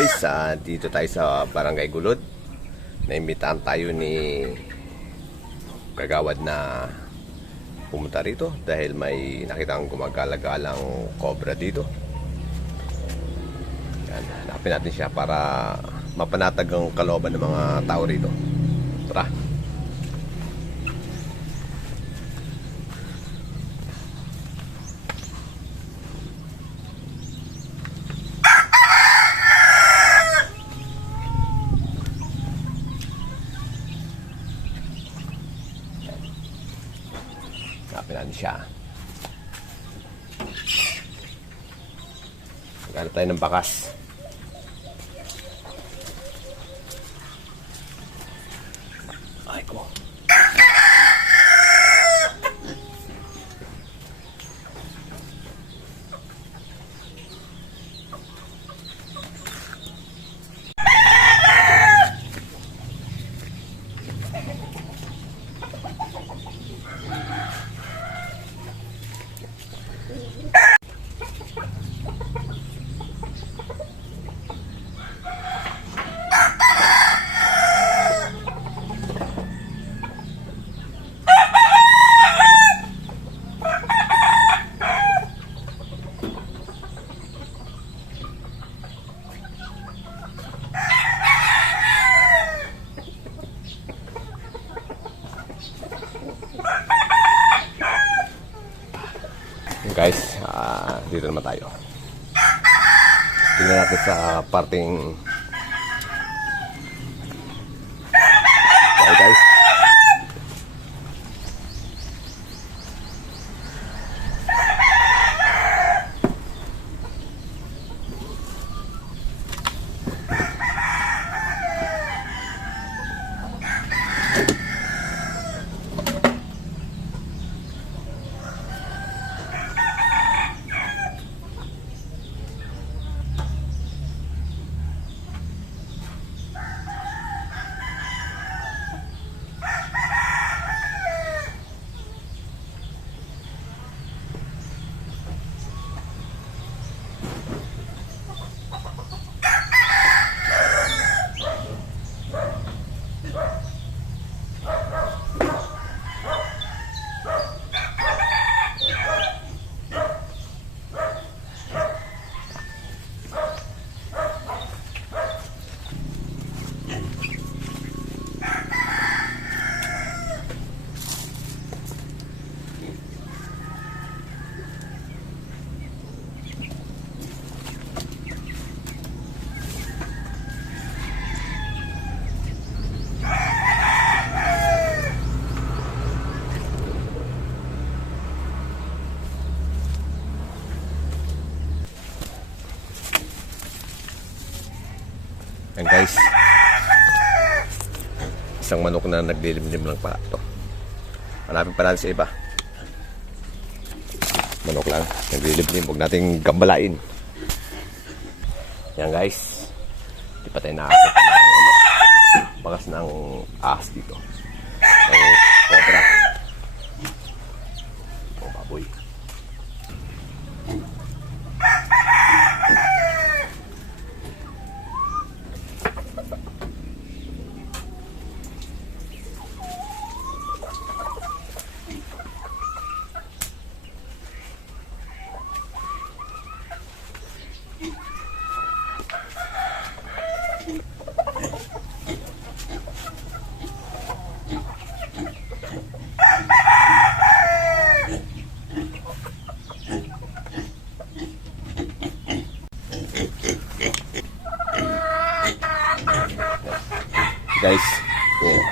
guys, ah, dito tayo sa Barangay Gulod. Naimbitahan tayo ni Kagawad na pumunta rito dahil may nakitang gumagala-galang cobra dito. Yan, hanapin natin siya para mapanatag ang kalooban ng mga tao rito. Tara! Natin siya. Maghanap tayo ng bakas. Ay ko. Guys, ah, dito naman tayo. Tingnan natin sa parting Okay guys. Yan guys. Isang manok na naglilimlim lang pa ito. Hanapin pa natin sa iba. Manok lang. Naglilimlim. Huwag nating gambalain. Yan guys. Hindi pa tayo nakakita ng ano, bakas ng ahas dito. Ng cobra. Ang baboy. Guys. Yeah.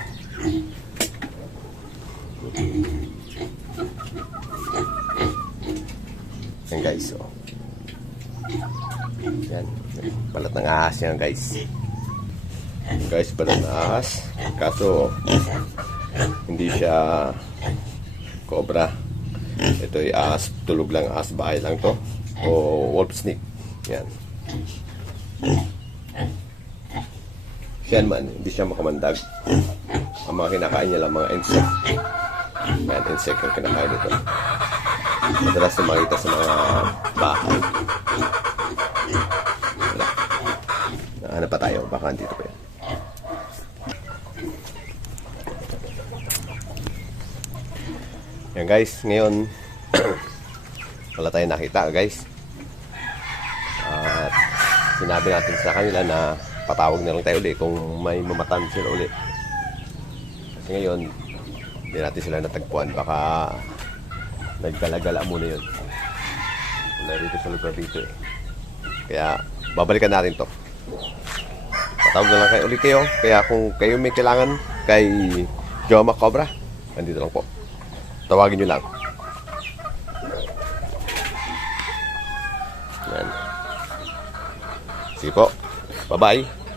Yan guys, oh. Yan. Balat ng ahas yan guys. Guys, balat ng ahas. Kaso, hindi siya cobra. Ito ay ahas, tulog lang ahas, bahay lang to. O wolf snake. Yan. Siya man, hindi siya makamandag. Ang mga kinakain niya lang mga insect. Yan, insect yung kinakain nito. Madalas na makita sa mga bahay. Wala. Hanap pa tayo. Baka andito pa yan. Yan guys, ngayon wala tayong nakita guys. At sinabi natin sa kanila na patawag na lang tayo uli kung may mamatan sila uli. Kasi ngayon, hindi natin sila natagpuan. Baka naggalagala muna yun. Wala rito sa lugar dito eh. Kaya babalikan natin to. Patawag na lang kayo ulit kayo. Kaya kung kayo may kailangan kay Joma Cobra, nandito lang po. Tawagin nyo lang. Yan. Sige po. Bye-bye.